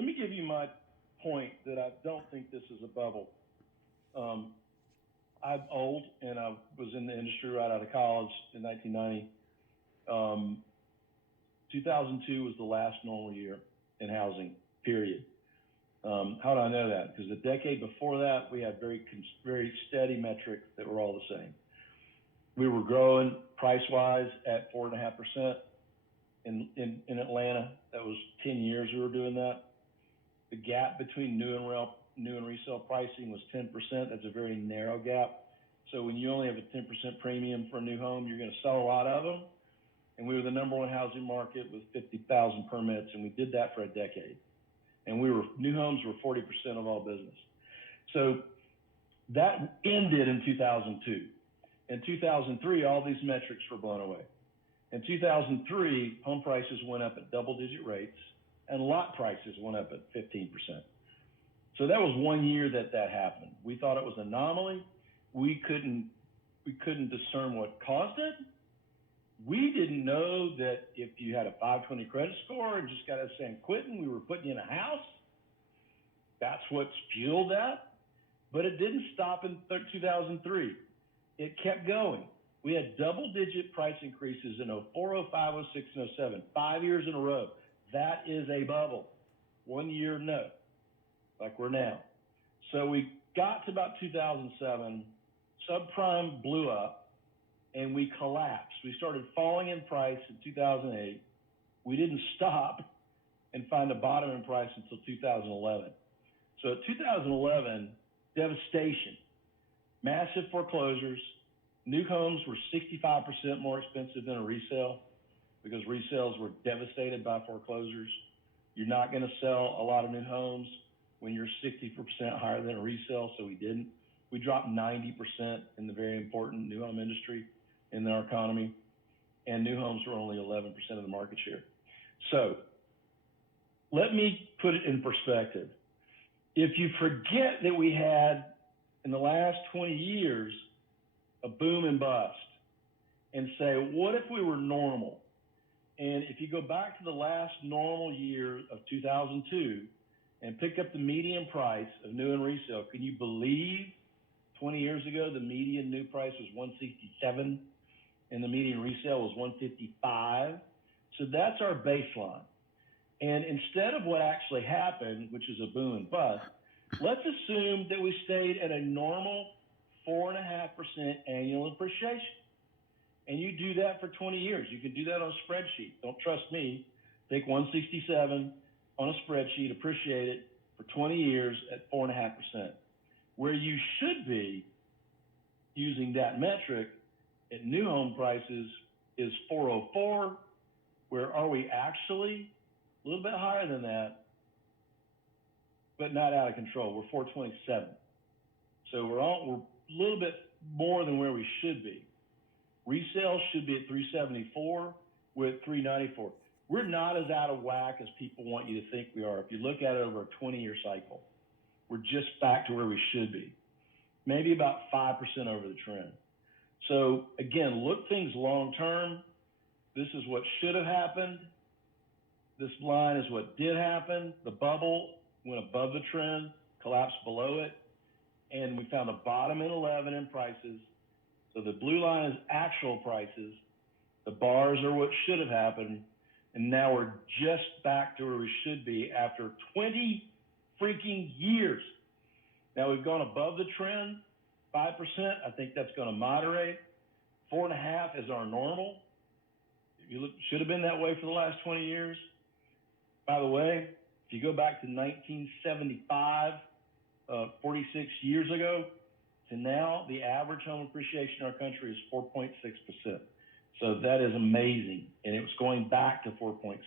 Let me give you my point that I don't think this is a bubble. Um, I'm old and I was in the industry right out of college in 1990. Um, 2002 was the last normal year in housing, period. How do I know that? Because the decade before that, we had very steady metrics that were all the same. We were growing price wise at 4.5% in Atlanta. That was 10 years we were doing that. The gap between new and resale pricing was 10%. That's a very narrow gap. So when you only have a 10% premium for a new home, you're going to sell a lot of them. And we were the number one housing market with 50,000 permits, and we did that for a decade. And new homes were 40% of all business. So that ended in 2002. In 2003, all these metrics were blown away. In 2003, home prices went up at double-digit rates, and lot prices went up at 15%. So that was 1 year that happened. We thought it was an anomaly. We couldn't discern what caused it. We didn't know that if you had a 520 credit score and just got a San Quentin, we were putting you in a house. That's what's fueled that. But it didn't stop in 2003. It kept going. We had double-digit price increases in 04, 05, 06, and 07, 5 years in a row. That is a bubble. 1 year, no, like we're now. So we got to about 2007, subprime blew up, and we collapsed. We started falling in price in 2008. We didn't stop and find a bottom in price until 2011. So at 2011, devastation, massive foreclosures. New homes were 65% more expensive than a resale because resales were devastated by foreclosures. You're not going to sell a lot of new homes when you're 60% higher than a resale, so we didn't. We dropped 90% in the very important new home industry in our economy, and new homes were only 11% of the market share. So let me put it in perspective. If you forget that we had, in the last 20 years, a boom and bust, and say, what if we were normal? And if you go back to the last normal year of 2002 and pick up the median price of new and resale, can you believe 20 years ago the median new price was 167 and the median resale was 155? So that's our baseline. And instead of what actually happened, which is a boom and bust, let's assume that we stayed at a normal 4.5% annual appreciation. And you do that for 20 years. You can do that on a spreadsheet. Don't trust me. Take 167 on a spreadsheet, appreciate it for 20 years at 4.5%. Where you should be using that metric at new home prices is 404. Where are we actually? A little bit higher than that, but not out of control. We're 427. So we're a little bit more than where we should be. Resale should be at 374. We're at 394. We're not as out of whack as people want you to think we are. If you look at it over a 20-year cycle, we're just back to where we should be. Maybe about 5% over the trend. So again, look things long term. This is what should have happened. This line is what did happen. The bubble went above the trend, collapsed below it, and we found a bottom in 11 in prices. So the blue line is actual prices. The bars are what should have happened. And now we're just back to where we should be after 20 freaking years. Now we've gone above the trend, 5%. I think that's going to moderate. 4.5 is our normal. Should have been that way for the last 20 years. By the way, if you go back to 1975, 46 years ago, to now, the average home appreciation in our country is 4.6%. So that is amazing. And it was going back to 4.6%.